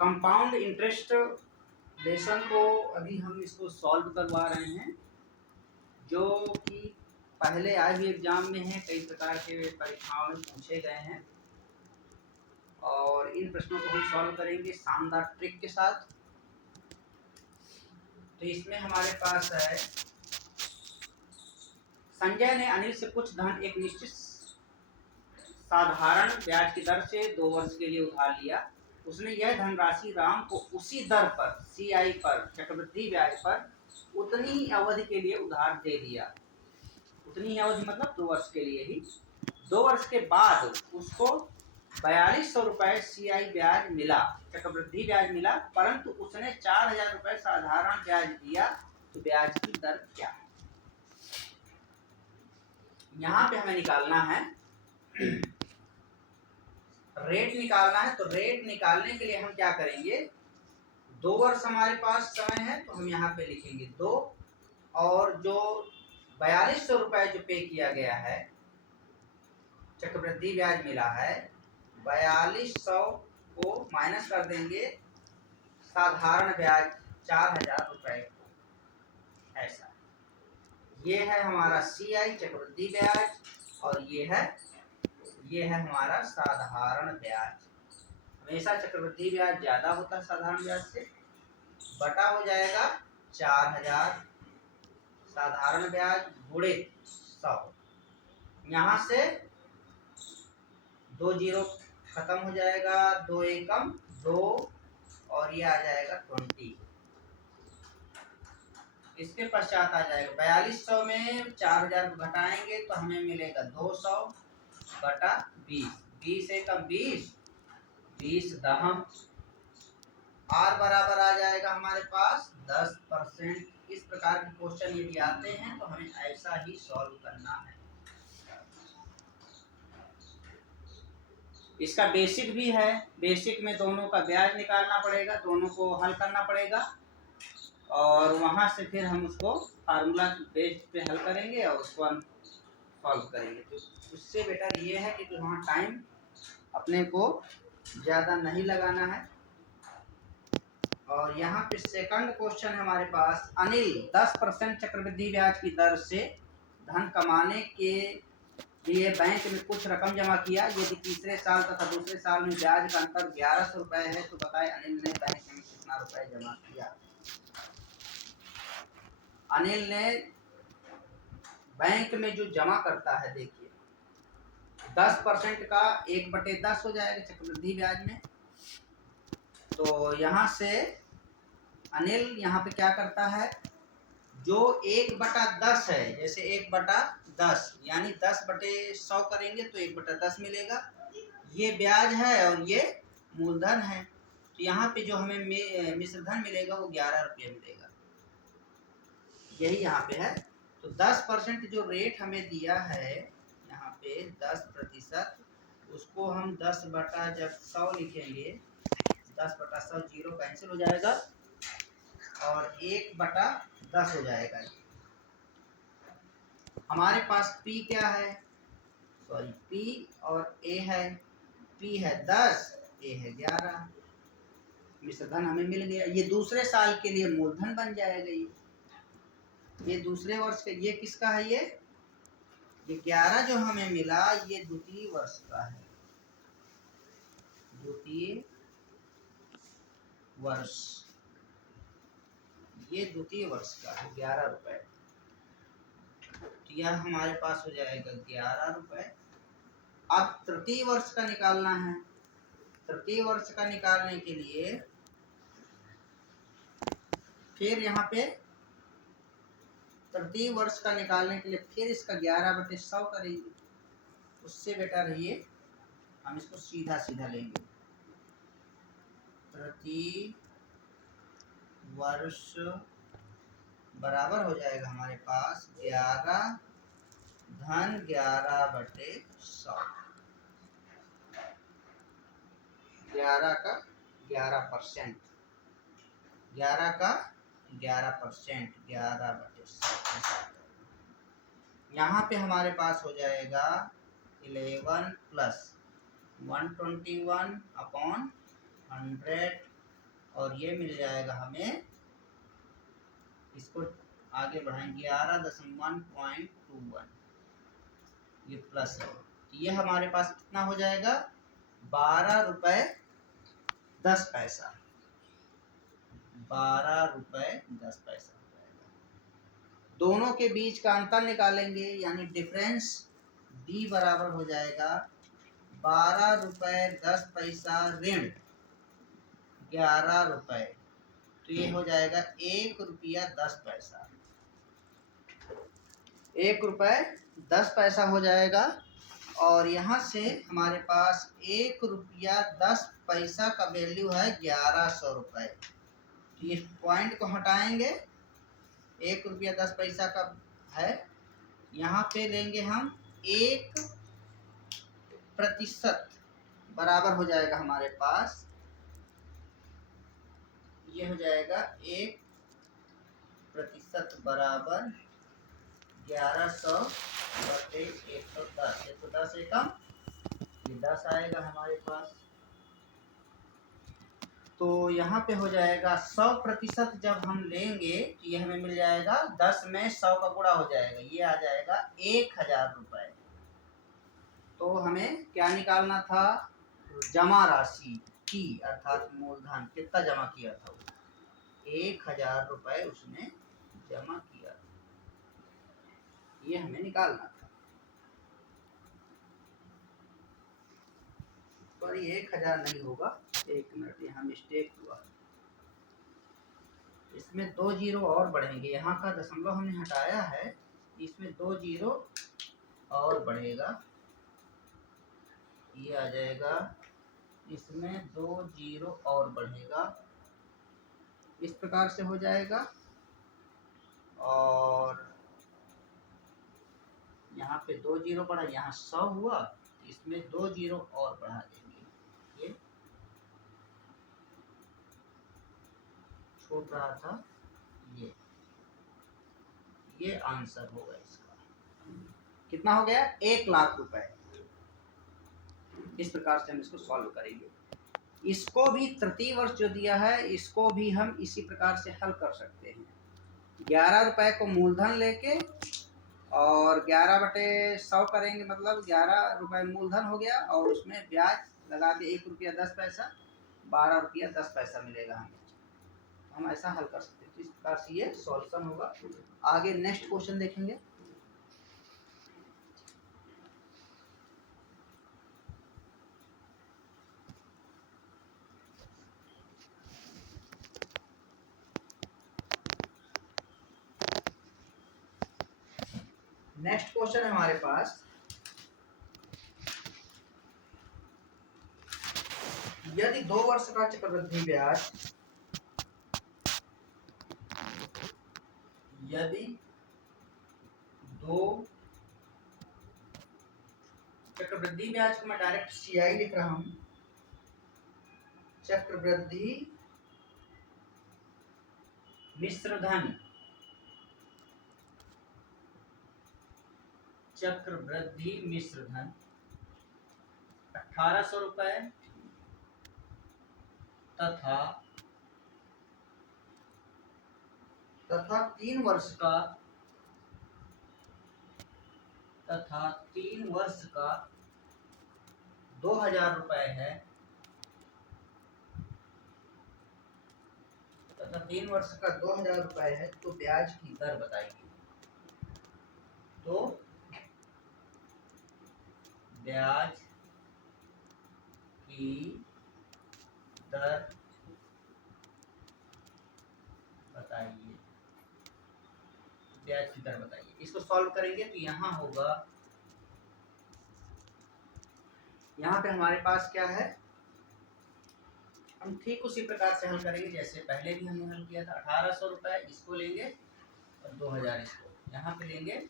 Compound interest lesson को अभी हम इसको सॉल्व करवा रहे हैं, जो कि पहले आए हुए एग्जाम में है, कई प्रकार के परीक्षाओं में पूछे गए हैं और इन प्रश्नों को हम सॉल्व करेंगे शानदार ट्रिक के साथ। तो इसमें हमारे पास है, संजय ने अनिल से कुछ धन एक निश्चित साधारण ब्याज की दर से 2 वर्ष के लिए उधार लिया। उसने यह धनराशि राम को उसी दर पर CI पर चक्रवृद्धि ब्याज पर उतनी अवधि के लिए उधार दे दिया। उतनी अवधि मतलब 2 वर्ष के लिए ही। 2 वर्ष के बाद उसको 4200 रुपए CI ब्याज मिला, चक्रवृद्धि ब्याज मिला, परंतु उसने 4000 रुपए साधारण ब्याज दिया। तो ब्याज की दर क्या है? यहाँ पे हमें निकालना है, रेट निकालना है। तो रेट निकालने के लिए हम क्या करेंगे, 2 वर्ष हमारे पास समय है, तो हम यहाँ पे लिखेंगे 2, और जो 4200 रुपए जो पे किया गया है, चक्रवृद्धि ब्याज मिला है, 4200 को माइनस कर देंगे साधारण ब्याज 4000 रुपए को, ऐसा। ये है हमारा CI चक्रवृद्धि ब्याज, और ये है हमारा साधारण ब्याज। हमेशा चक्रवृद्धि ब्याज ज्यादा होता है साधारण ब्याज से, बटा हो जाएगा 4000 साधारण ब्याज गुणे 100। यहाँ से 2 जीरो खत्म हो जाएगा, 2 एकम 2, और ये आ जाएगा 20। इसके पश्चात आ जाएगा 4200 में 4000 को घटाएंगे तो हमें मिलेगा 200 बटा 20। 20 एकम 20, 20 दहम, R बराबर आ जाएगा हमारे पास 10%। इस प्रकार के क्वेश्चन यदि आते हैं तो हमें ऐसा ही सॉल्व करना है। इसका बेसिक भी है, बेसिक में दोनों का ब्याज निकालना पड़ेगा, दोनों को हल करना पड़ेगा, और वहां से फिर हम उसको फार्मूला बेस पे हल करेंगे और उसको हम सॉल्व करेंगे। तो उससे बेटर ये है कि वहाँ टाइम अपने को ज़्यादा नहीं लगाना है। और यहाँ पे सेकंड क्वेश्चन हमारे पास, अनिल 10% चक्रवृद्धि ब्याज की दर से धन कमाने के लिए बैंक में कुछ रकम जमा किया। यदि तीसरे साल तथा दूसरे साल में ब्याज का अंतर 1100 रुपए है तो बताए अनिल ने बैंक में कितना रुपए जमा किया। अनिल ने बैंक में जो जमा करता है, देखिए 10% का 1/10 हो जाएगा चक्रवृद्धि ब्याज में। तो यहाँ से अनिल यहाँ पे क्या करता है, जो 1/10 है, जैसे 1/10 यानी 10/100 करेंगे तो 1/10 मिलेगा। ये ब्याज है और ये मूलधन है, तो यहाँ पे जो हमें मिश्रधन मिलेगा वो 11 रुपये मिलेगा, यही यहाँ पे है। तो 10% जो रेट हमें दिया है यहाँ पे 10%, उसको हम 10/100 लिखेंगे। 10/100 जीरो कैंसिल हो जाएगा और 1/10 हो जाएगा। हमारे पास P क्या है, सॉरी P और A है। P है 10, A है 11। मिश्रधन हमें मिल गया। ये दूसरे साल के लिए मूलधन बन जाएगा। ये दूसरे वर्ष का, ये किसका है, ये 11 जो हमें मिला ये द्वितीय वर्ष का है, द्वितीय वर्ष, ये द्वितीय वर्ष का है 11 रुपए। तो यह हमारे पास हो जाएगा 11 रुपए। अब तृतीय वर्ष का निकालना है। तृतीय वर्ष का निकालने के लिए फिर यहाँ पे तृतीय वर्ष का निकालने के लिए फिर इसका 11/100 करेंगे। उससे बेटर ये हम इसको सीधा सीधा लेंगे। तृतीय वर्ष बराबर हो जाएगा हमारे पास 11 धन 11/100, 11 का 11%, 11 का 11%, 11/100। यहाँ पे हमारे पास हो जाएगा 11 + 121/100 और ये मिल जाएगा हमें, इसको आगे बढ़ाएंगे 11.121, ये प्लस है, ये हमारे पास कितना हो जाएगा 12 रुपए 10 पैसा, 12 रुपए 10 पैसा हो जाएगा। दोनों के बीच का अंतर निकालेंगे, यानी डिफरेंस D बराबर हो जाएगा 12 रुपए 10 पैसा ऋण 11 रुपए, तो ये हो जाएगा 1 रुपया 10 पैसा, 1 रुपए 10 पैसा हो जाएगा। और यहाँ से हमारे पास 1 रुपया 10 पैसा का वैल्यू है 1100 रुपए, तो इस पॉइंट को हटाएंगे, 1 रुपया 10 पैसा का है, यहाँ पे लेंगे हम 1% बराबर हो जाएगा हमारे पास, ये हो जाएगा 1% बराबर 1100/110, 110 एकम, ये 10 आएगा हमारे पास। तो यहाँ पे हो जाएगा 100% जब हम लेंगे तो ये हमें मिल जाएगा 10 में 100 का गुणा हो जाएगा, ये आ जाएगा 1000 रुपए। तो हमें क्या निकालना था, जमा राशि की, अर्थात मूलधन कितना जमा किया था, 1000 रुपए उसने जमा किया, ये हमें निकालना था। पर 1000 नहीं होगा, 1 मिनट, यहाँ मिस्टेक हुआ, इसमें 2 जीरो और बढ़ेंगे, यहाँ का दशमलव हमने हटाया है, इसमें 2 जीरो और बढ़ेगा, ये आ जाएगा, इसमें 2 जीरो और बढ़ेगा, इस प्रकार से हो जाएगा। और यहाँ पे 2 जीरो बढ़ा, यहाँ 100 हुआ, इसमें 2 जीरो और बढ़ा देंगे, ये छूट रहा था, ये आंसर होगा इसका, कितना हो गया 1 लाख रुपए। इस प्रकार से हम इसको सॉल्व करेंगे। इसको भी तृतीय वर्ष जो दिया है, इसको भी हम इसी प्रकार से हल कर सकते हैं। 11 रुपए को मूलधन लेके और 11/100 करेंगे, मतलब 11 रुपए मूलधन हो गया, और उसमें ब्याज लगा के 1 रुपया 10 पैसा, 12 रुपया 10 पैसा मिलेगा हमें। हम ऐसा हल कर सकते हैं, इस प्रकार से ये सॉल्यूशन होगा। आगे नेक्स्ट क्वेश्चन देखेंगे। नेक्स्ट क्वेश्चन है हमारे पास, यदि 2 वर्ष का चक्रवृद्धि ब्याज, यदि 2 चक्रवृद्धि ब्याज को मैं डायरेक्ट CI लिख रहा हूं, चक्रवृद्धि मिश्रधन, चक्रवृद्धि मिश्रधन 1800 रुपए तथा 3 वर्ष का, 2000 रुपए है, तथा 3 वर्ष का 2000 रुपए है, तो ब्याज की दर बताइए। तो ब्याज की दर बताइए, ब्याज की दर बताइए। इसको सॉल्व करेंगे तो यहाँ होगा, यहाँ पे हमारे पास क्या है, हम ठीक उसी प्रकार से हल करेंगे जैसे पहले भी हमने हल किया था। 1800 रुपए इसको लेंगे और 2000 इसको, यहाँ पे लेंगे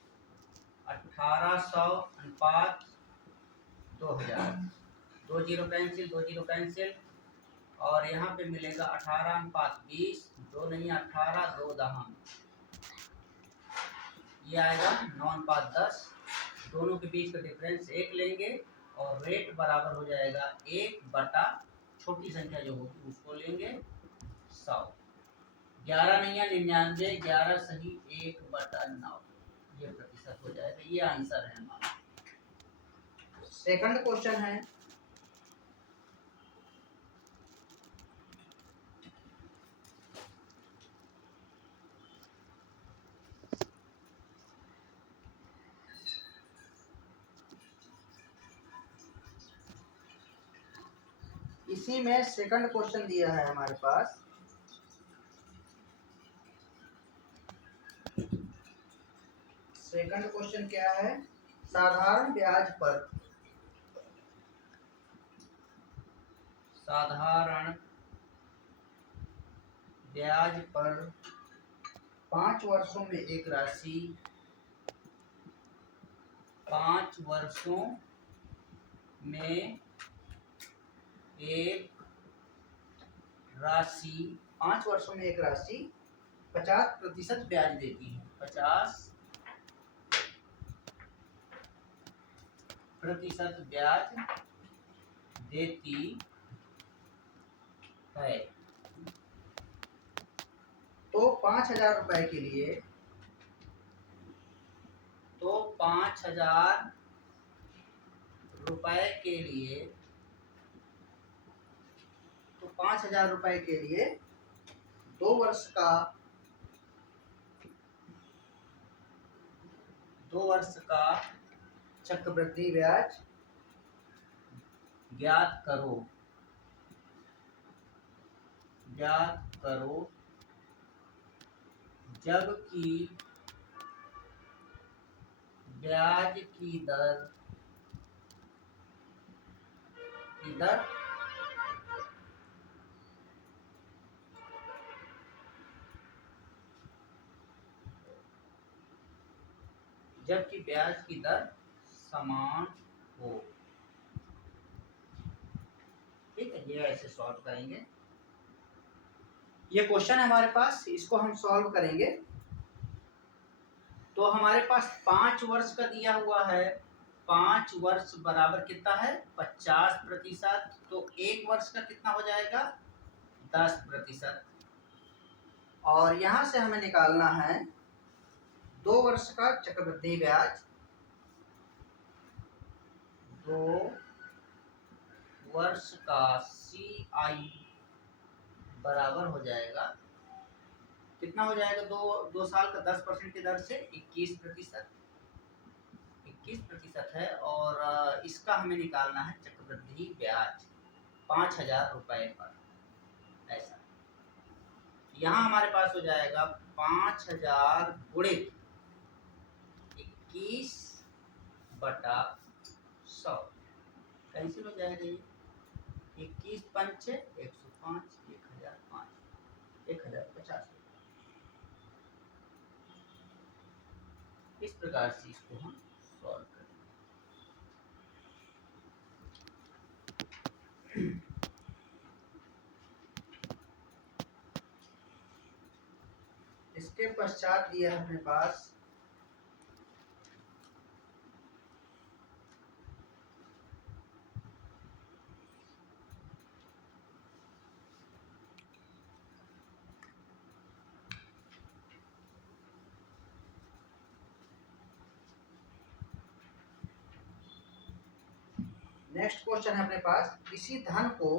1800 अनुपात 2000, 2 जीरो कैंसिल, 2 जीरो कैंसिल, और यहाँ पे मिलेगा 18 अनुपात 20, 2 नहीं 18, 2 दहम, ये आएगा 9 अनुपात 10, दोनों के बीच का डिफरेंस 1 लेंगे, और रेट बराबर हो जाएगा 1 बटा छोटी संख्या जो होगी उसको लेंगे, 100। 11 नहीं है 99, 11 सही 1/9 ये प्रतिशत हो जाएगा। ये आंसर है हमारा। सेकंड क्वेश्चन है, इसी में सेकंड क्वेश्चन दिया है हमारे पास। सेकंड क्वेश्चन क्या है, साधारण ब्याज पर, साधारण ब्याज पर 5 वर्षों में एक राशि, 5 वर्षों में एक राशि, 5 वर्षों में एक राशि 50% ब्याज देती है, 50% ब्याज देती है। तो 5,000 रुपए के लिए, तो 5,000 रुपए के लिए, तो 5,000 रुपए के लिए 2 वर्ष का, 2 वर्ष का चक्रवृद्धि ब्याज ज्ञात करो, ज्ञात करो, जबकि ब्याज की दर, जबकि ब्याज की दर समान हो। ठीक है, ये ऐसे सॉल्व करेंगे। ये क्वेश्चन है हमारे पास, इसको हम सॉल्व करेंगे। तो हमारे पास 5 वर्ष का दिया हुआ है, 5 वर्ष बराबर कितना है 50%, तो 1 वर्ष का कितना हो जाएगा 10%। और यहाँ से हमें निकालना है 2 वर्ष का चक्रवृद्धि ब्याज, 2 वर्ष का CI बराबर हो जाएगा, कितना हो जाएगा, 2 साल का 10% की दर से 21%, 21% है। और इसका हमें निकालना है चक्रवृद्धि ब्याज 5,000 रुपए पर, ऐसा। यहाँ हमारे पास हो जाएगा 5,000 गुणित 21/100, कैंसिल हो जाएगा ये, 21 पंचे 105, 1,005, 1,050। इस प्रकार से इसको हम सॉल्व करेंगे। इसके पश्चात दिया है अपने पास नेक्स्ट क्वेश्चन है अपने पास, किसी धन को,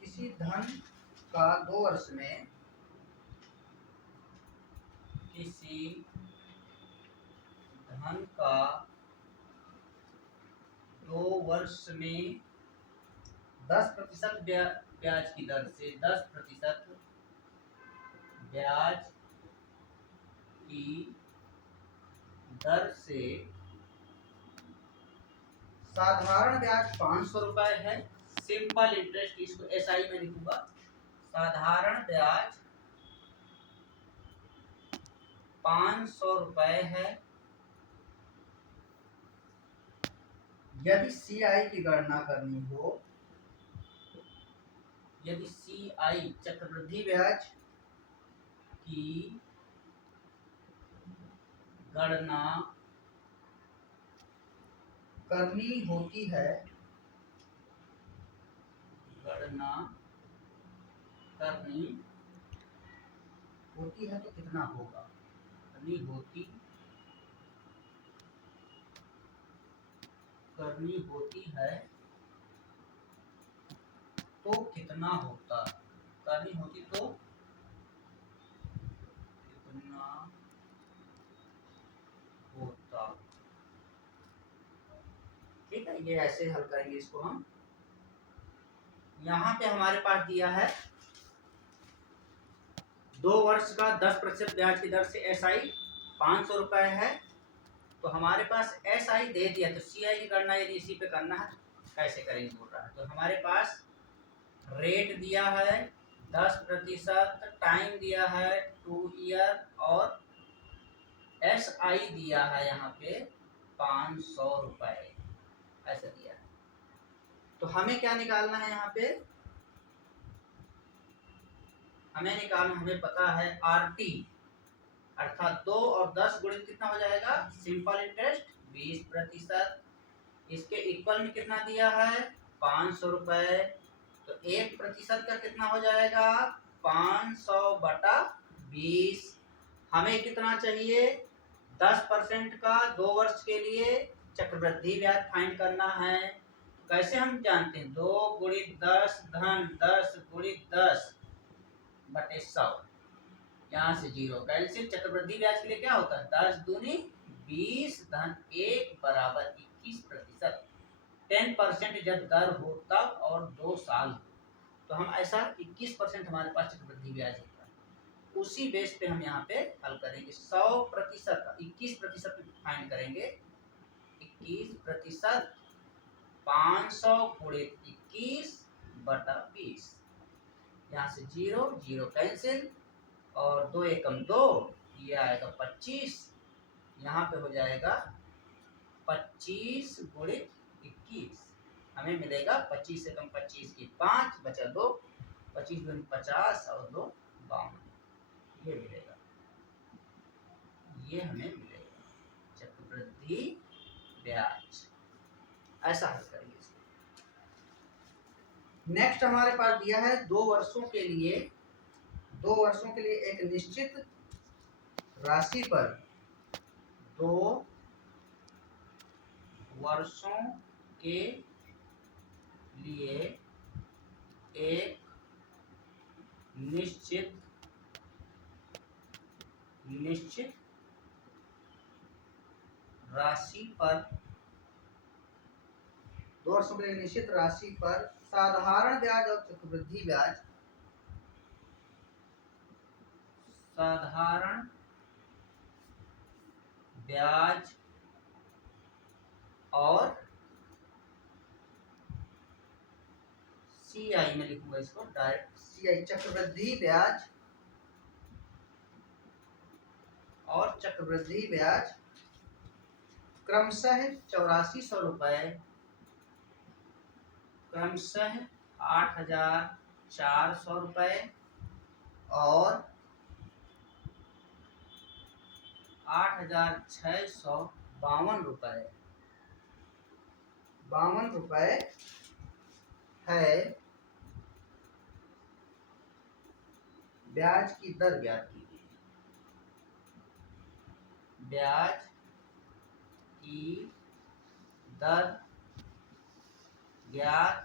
किसी धन का 2 वर्ष में, किसी धन का 2 वर्ष में 10% ब्याज की दर से, 10% ब्याज की दर से, साधारण ब्याज 500 रुपए है, सिंपल इंटरेस्ट, इसको SI में लिखूंगा, साधारण ब्याज 500 रुपए है। यदि CI की गणना करनी हो, यदि CI चक्रवृद्धि ब्याज की गणना करनी होती है, गणना करनी होती है तो कितना होगा, करनी होती है तो कितना होता, करनी होती तो कितना होता। ठीक है, ये ऐसे हल करेंगे इसको हम। यहाँ पे हमारे पास दिया है 2 वर्ष का 10% ब्याज की दर से SI 500 रुपए है। तो हमारे पास SI दे दिया, तो CI की गणना यदि इसी पे करना है कैसे करेंगे बोल रहा है। तो हमारे पास रेट दिया है 10%, टाइम दिया है 2 ईयर और SI दिया है यहाँ पे 500 रुपए ऐसा दिया है। तो हमें क्या निकालना है यहाँ पे, हमें पता है RT अर्थात 2 और 10 गुणित कितना हो जाएगा, सिंपल इंटरेस्ट 20%। इसके इक्वल में कितना दिया है 500 रुपए, तो 1% का कितना हो जाएगा 500/20। हमें कितना चाहिए 10% का 2 वर्ष के लिए चक्रवृद्धि ब्याज फाइंड करना है। कैसे हम जानते हैं, 2 गुणित 10 धन 10 गुणित 10/100, यहाँ से 0 कैंसिल। चक्रवृद्धि ब्याज के लिए क्या होता है 10 दूनी 20 धन 1 बराबर 21%। 10% जब दर हो तब और 2 साल हो, तो हम ऐसा 21% हमारे पास चक्रवृद्धि ब्याज होता है। उसी बेस पे हम यहाँ पे हल करेंगे। 100% 21% फाइंड करेंगे। 21% 500 गुणित 21/20, यहाँ से 0 कैंसिल और 2 एकम 2, ये आएगा 25। यहाँ पे हो जाएगा 25 गुणित 21, हमें मिलेगा 25 से कम 25 की 5 बचा 2, 25 गुणित 50 और 2 52, ये मिलेगा, ये हमें मिलेगा चक्रवृद्धि ब्याज। ऐसा हल करेंगे इसको। नेक्स्ट हमारे पास दिया है 2 वर्षों के लिए एक निश्चित राशि पर 2 वर्षों के लिए एक निश्चित राशि पर 2 वर्षों के लिए निश्चित राशि पर साधारण ब्याज और चक्रवृद्धि ब्याज, साधारण ब्याज और CI में लिखूंगा इसको डायरेक्ट, CI चक्रवृद्धि ब्याज और चक्रवृद्धि ब्याज क्रमशः 8400 रुपए, क्रमशः 8400 रुपए और 8652 रुपए है ब्याज की दर ज्ञात की गई, ब्याज की दर ज्ञात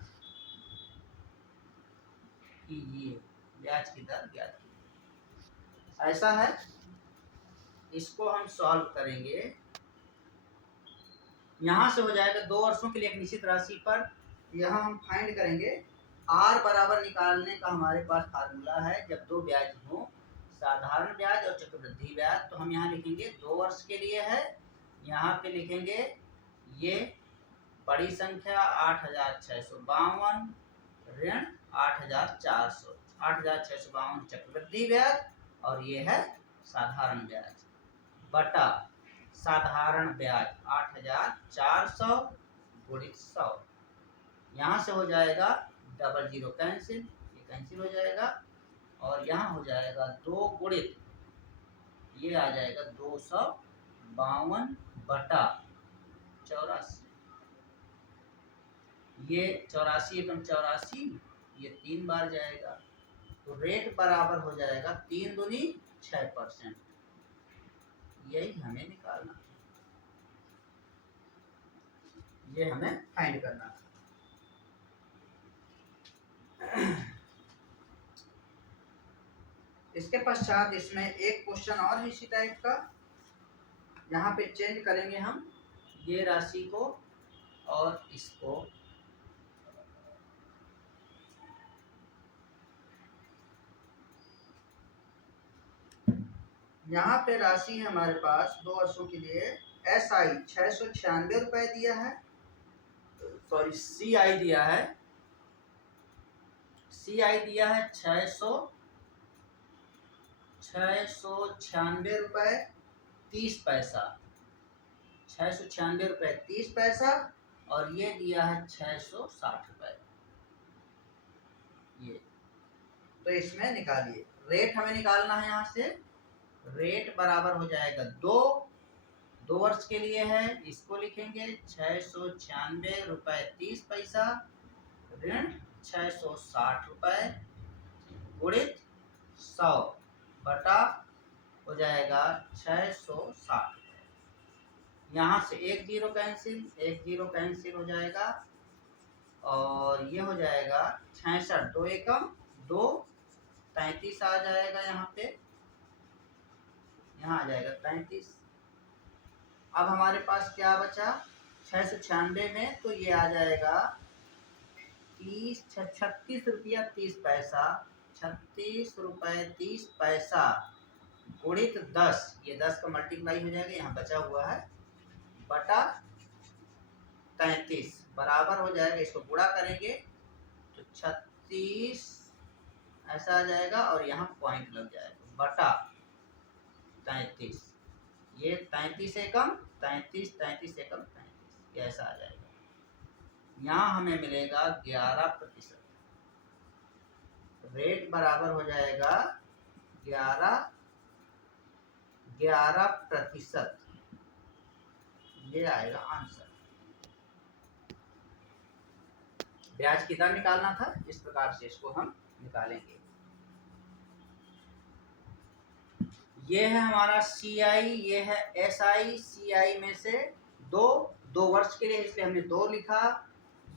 कीजिए, ब्याज की दर ज्ञात कीजिए। ऐसा है, इसको हम सॉल्व करेंगे। यहां से हो जाएगा 2 वर्षों के लिए एक निश्चित राशि पर, यहां हम फाइंड करेंगे R बराबर निकालने का हमारे पास फार्मूला है जब 2 ब्याज हो, साधारण ब्याज और चक्रवृद्धि ब्याज। तो हम यहाँ लिखेंगे 2 वर्ष के लिए है, यहाँ पे लिखेंगे ये बड़ी संख्या 8652 ऋण 8652 चक्रवृद्धि ब्याज और ये है साधारण ब्याज बटा साधारण ब्याज 8400 गुणित 100। यहाँ से हो जाएगा 00 कैंसिल, ये कैंसिल हो जाएगा और यहाँ हो जाएगा 2 गुणित, ये आ जाएगा 252/84, ये 84 एकम 84 ये 3 बार जाएगा, तो रेट बराबर हो जाएगा 3 दूनी 6%। यही हमें निकालना था, ये हमें फाइंड करना था। इसके पश्चात इसमें एक क्वेश्चन और है इसी टाइप का। यहाँ पे चेंज करेंगे हम ये राशि को और इसको। यहाँ पे राशि है हमारे पास 2 वर्षों के लिए। SI 696 रुपए दिया है, सॉरी CI दिया है, CI दिया है 696 रुपए 30 पैसा, 696 रुपए 30 पैसा, और ये दिया है 660 रुपए। ये तो इसमें निकालिए, रेट हमें निकालना है। यहाँ से रेट बराबर हो जाएगा 2 वर्ष के लिए है, इसको लिखेंगे 696 रुपए 30 पैसा ऋण 660 रुपए गुणित 100 बटा हो जाएगा 660 रुपए। यहाँ से एक जीरो कैंसिल हो जाएगा, और ये हो जाएगा 66, 2 एकम 2, 33 आ जाएगा। यहाँ पे यहाँ आ जाएगा 33। अब हमारे पास क्या बचा 696 में, तो ये आ जाएगा 36 रुपया 30 पैसा, 36 रुपए 30 पैसा गुणित 10, ये 10 का मल्टीप्लाई हो जाएगा, यहाँ बचा हुआ है, बटा 33 बराबर हो जाएगा। इसको गुणा करेंगे तो 36 ऐसा आ जाएगा, और यहाँ पॉइंट लग जाएगा, बटा 33। ये 33 एकम 33, 33 एकम 33, ऐसा आ जाएगा। यहाँ हमें मिलेगा 11%। रेट बराबर हो जाएगा 11%। ये आएगा आंसर। ब्याज कितना निकालना था, इस प्रकार से इसको हम निकालेंगे। ये है हमारा CI, ये है SI। CI में से दो वर्ष के लिए, इसलिए हमने 2 लिखा।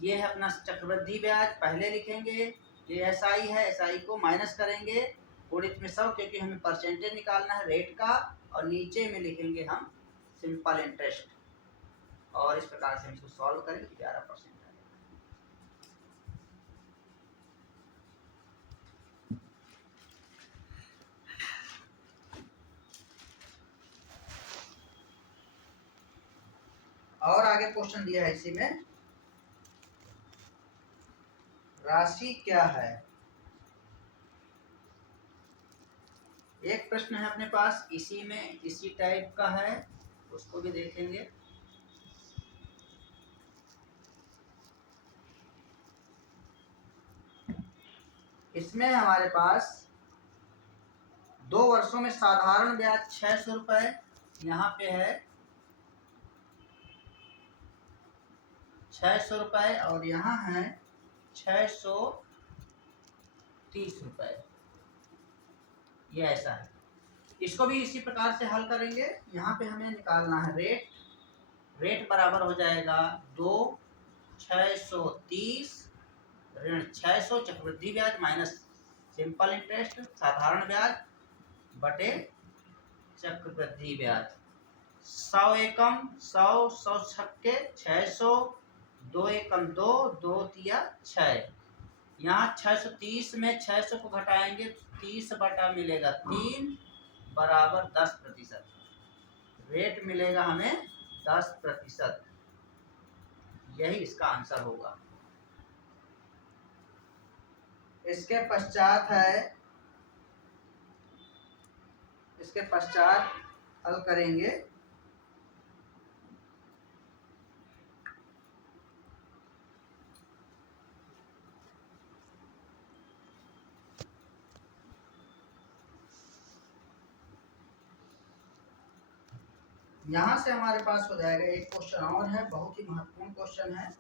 ये है अपना चक्रवृद्धि ब्याज, पहले लिखेंगे। ये SI है, SI को माइनस करेंगे गुणित में 100, क्योंकि हमें परसेंटेज निकालना है रेट का, और नीचे में लिखेंगे हम सिंपल इंटरेस्ट, और इस प्रकार से हम इसको सॉल्व करेंगे 11%। और आगे क्वेश्चन दिया है इसी में, राशि क्या है। एक प्रश्न है अपने पास इसी में, इसी टाइप का है, उसको भी देखेंगे। इसमें हमारे पास 2 वर्षों में साधारण ब्याज 600 रुपए, यहाँ पे है 600 रुपए, और यहाँ है 630 रुपए। ये ऐसा है। इसको भी इसी प्रकार से हल करेंगे। यहाँ पे हमें निकालना है रेट बराबर हो जाएगा 2, 630 ऋण 600 चक्रवृद्धि ब्याज माइनस सिंपल इंटरेस्ट साधारण ब्याज बटे चक्रवृद्धि ब्याज। 100 एकम 100, 100 छक्के 600, 2 एकम 2, 2 तिया 6। यहाँ 630 में 600 को घटाएंगे तो 30 बटा मिलेगा 3 बराबर 10%। रेट मिलेगा हमें 10%। यही इसका आंसर होगा। इसके पश्चात हल करेंगे। यहाँ से हमारे पास हो जाएगा एक क्वेश्चन और है, बहुत ही महत्वपूर्ण क्वेश्चन है।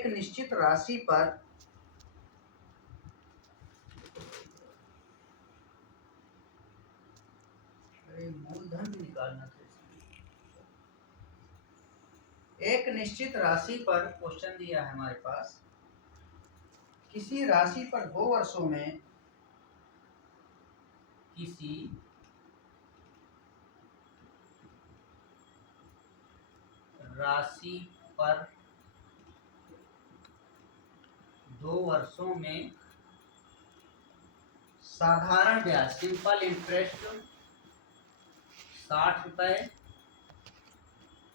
एक निश्चित राशि पर मूलधन भी निकालना था। एक निश्चित राशि पर क्वेश्चन दिया है हमारे पास, किसी राशि पर 2 वर्षों में किसी राशि पर 2 वर्षों में साधारण ब्याज सिंपल इंटरेस्ट 60 रुपए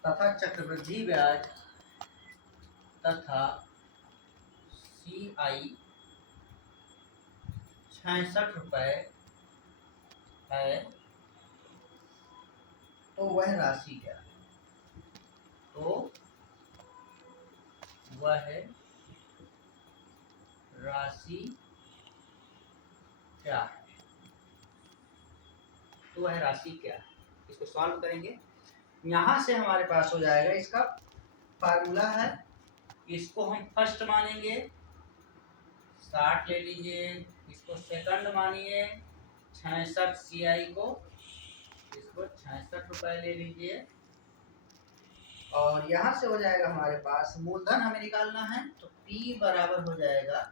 तथा चक्रवृद्धि ब्याज तथा CI 66 रुपए है, तो वह राशि क्या है? तो वह राशि क्या है? तो वह राशि क्या है? इसको सॉल्व करेंगे। यहां से हमारे पास हो जाएगा, इसका फार्मूला है, इसको हम फर्स्ट मानेंगे 60 ले लीजिए, इसको सेकंड मानिए 66 CI को, इसको 66 रुपए ले लीजिए, और यहां से हो जाएगा हमारे पास मूलधन हमें निकालना है, तो P बराबर हो जाएगा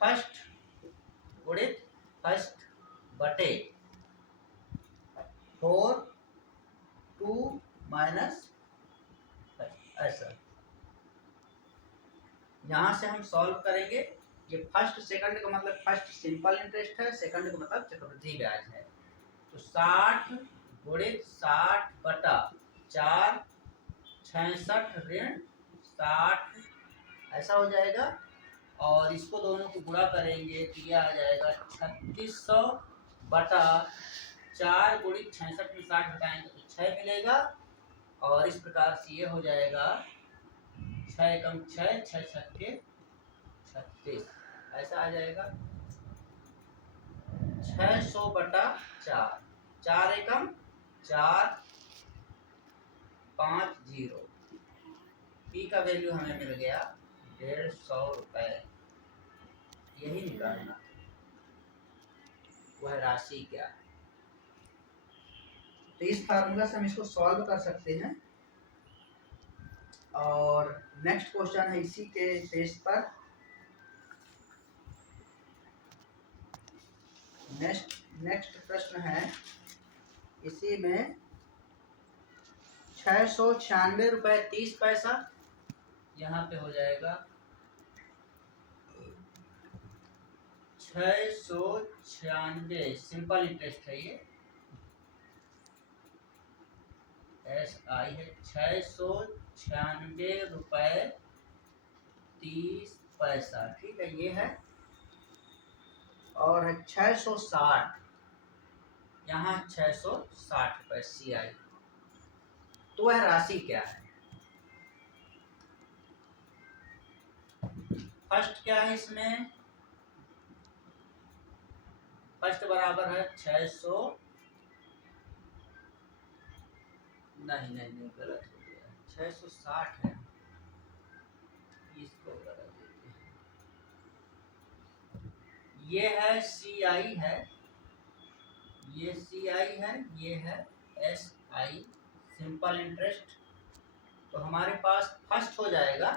फर्स्ट गुणित फर्स्ट बटे 4 2 माइनस, ऐसा। यहां से हम सॉल्व करेंगे। ये फर्स्ट सेकंड का मतलब फर्स्ट सिंपल इंटरेस्ट है, सेकंड का मतलब चक्रवृद्धि ब्याज है। तो 60 गुणित 60 बटा 4 66 ऋण 60 ऐसा हो जाएगा, और इसको दोनों को गुणा करेंगे तो यह आ जाएगा 3600 बटा 4 गुणित 66 में 60 घटाएंगे तो 6 मिलेगा, और इस प्रकार से ये हो जाएगा 6 कम 6 6 छक्के 36 ऐसा आ जाएगा 600 बटा 4 4 एकम 4 5 0। पी का वैल्यू हमें मिल गया 150 रुपए। यही निकालना, वह राशि क्या है। तो इस फार्मूला से हम इसको सॉल्व कर सकते हैं। और नेक्स्ट क्वेश्चन है इसी के बेस पर, नेक्स्ट प्रश्न है इसी में 696 रुपए 30 पैसा, यहाँ पे हो जाएगा 696 सिंपल इंटरेस्ट है, ये SI है 696 रुपए 30 पैसा, ठीक है, ये है। और है 660, यहाँ 660 रुपए CI, तो वह राशि क्या है। फर्स्ट क्या है इसमें, फर्स्ट बराबर है 600, नहीं गलत हो गया, 660 है, इसको गलत देते हैं। ये है CI है, ये CI है, ये है SI सिंपल इंटरेस्ट। तो हमारे पास फर्स्ट हो जाएगा,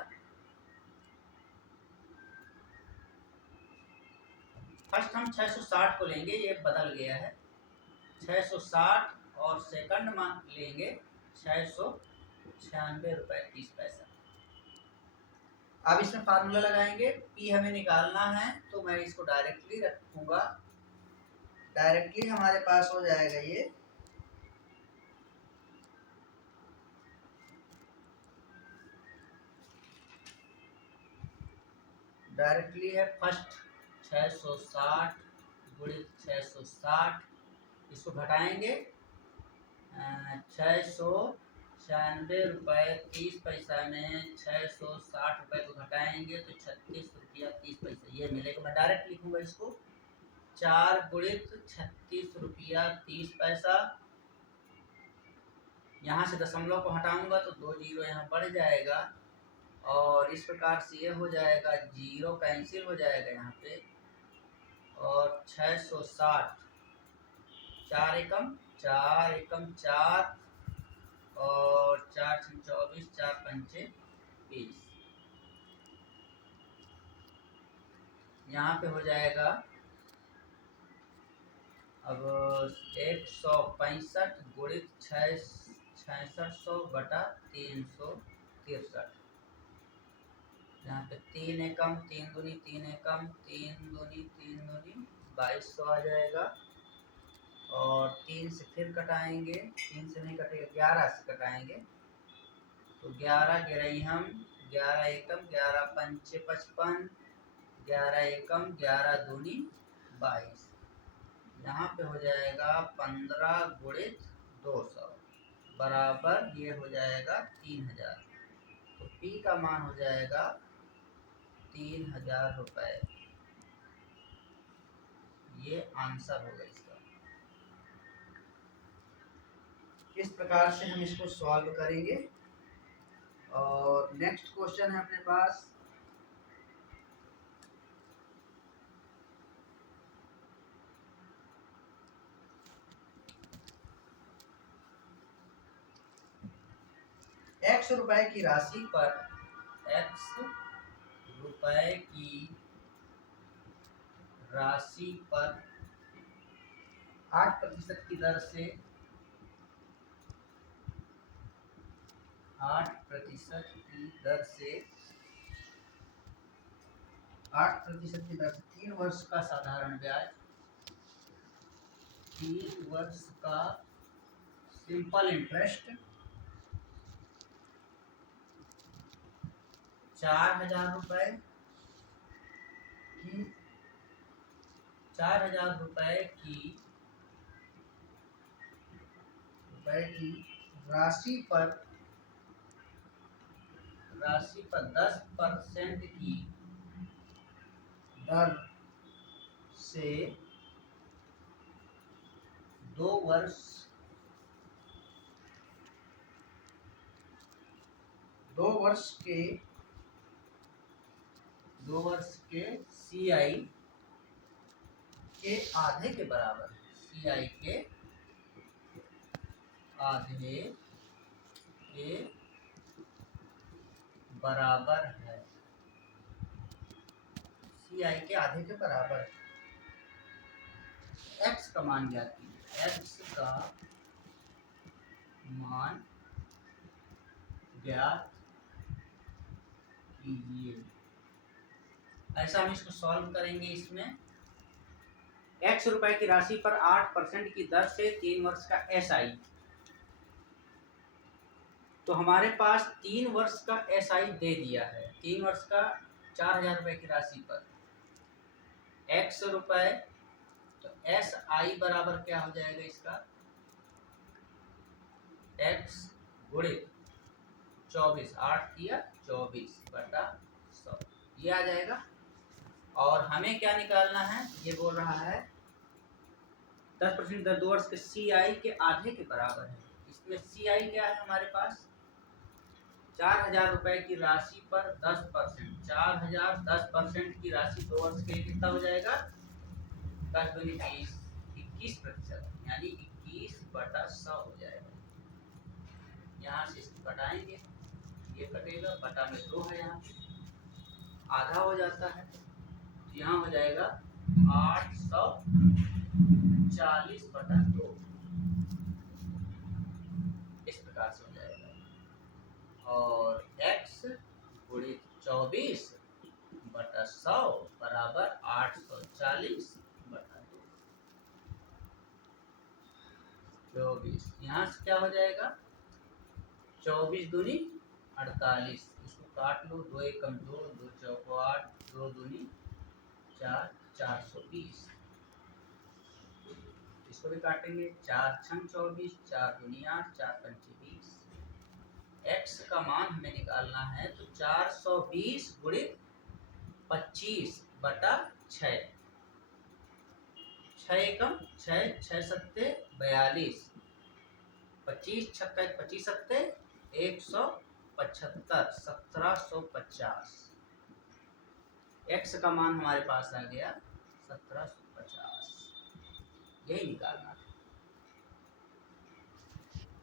फर्स्ट हम 660 को लेंगे, ये बदल गया है 660, और सेकंड मान लेंगे 696 रुपए 30 पैसा। अब इसमें फार्मूला लगाएंगे, P हमें निकालना है, तो मैं इसको डायरेक्टली रखूंगा, डायरेक्टली हमारे पास हो जाएगा ये डायरेक्टली है फर्स्ट 660 गुणित 660, इसको घटाएंगे 696 रुपए 30 पैसा में 660 रुपए को घटाएंगे तो 36 रुपया 30 पैसा ये मिलेगा। मैं डायरेक्ट लिखूंगा इसको, 4 गुणित 36 रुपया 30 पैसा, यहाँ से दशमलव को हटाऊंगा तो 2 जीरो यहाँ बढ़ जाएगा, और इस प्रकार से ये हो जाएगा, जीरो कैंसिल हो जाएगा यहाँ पे, और 660, 4 एकम 4, और 4 छः 24, 4 पंचे 20। यहाँ पे हो जाएगा अब 165 गुणित 6600 बटा 363। यहाँ पे 3 एकम 3 दूनी 3 एकम 3 दूनी 2200 आ जाएगा, और 3 से फिर कटाएंगे, 3 से नहीं कटेगा, 11 से कटाएंगे, तो 11 गिरई हम 11 एकम 11 पंचे 55, 11 एकम 11 दूनी 22। यहाँ पे हो जाएगा 15 गुणित 200 बराबर ये हो जाएगा 3000। तो P का मान हो जाएगा 3000 रुपये। ये आंसर होगा इसका। इस प्रकार से हम इसको सॉल्व करेंगे। और नेक्स्ट क्वेश्चन है अपने पास, x रुपए की राशि पर 8% की दर से 8% की दर से 3 वर्ष का साधारण ब्याज, 3 वर्ष का सिंपल इंटरेस्ट 4000 रुपए की 4000 रुपए की राशि पर 10% की दर से 2 वर्ष के CI के आधे के बराबर, CI के आधे के बराबर है, CI के आधे के बराबर है। x का मान ज्ञात कीजिए, x का मान ज्ञात कीजिए। ऐसा हम इसको सॉल्व करेंगे। इसमें x रुपए की राशि पर 8% की दर से 3 वर्ष का SI, तो हमारे पास 3 वर्ष का SI दे दिया है। 3 वर्ष का 4000 रुपए की राशि पर x रुपए, तो SI बराबर क्या हो जाएगा इसका, x गुणित 24, 8 किया 24 बटा 100, ये आ जाएगा। और हमें क्या निकालना है, ये बोल रहा है 10% दर 2 वर्ष के CI के आधे के बराबर है। इसमें CI क्या है हमारे पास, 4000 रुपए की राशि पर 10%, 4000 10% की राशि 2 वर्ष के लिए कितना हो जाएगा, 10 दूनी 20, 21%, यानी 21 बटा 100 हो जाएगा। यहाँ से इसको घटाएंगे, ये कटेगा, बटा में 2 है, यहाँ आधा हो जाता है, तो यहाँ हो जाएगा 840 बटा 2, इस प्रकार से हो जाएगा। और x गुणित 24 बटा 100 बराबर 840 बटा 2, 24। यहाँ से क्या हो जाएगा, 24 दूनी 48, इसको काट लो, 2 एकम 2, 2 चौको 8, 2 दूनी 4, 420, इसको भी काटेंगे, 4 छंग 24, 4 दूनी 8, 4 पंचे 20। x का मान हमें निकालना है, तो 420 गुणित 25 बटा 6, 6 एकम 6, 6 सत्ते 42, 25 छक्का 25 सत्ते 120, 1750, 1750। x का मान हमारे पास आ गया 1750, यही निकालना था।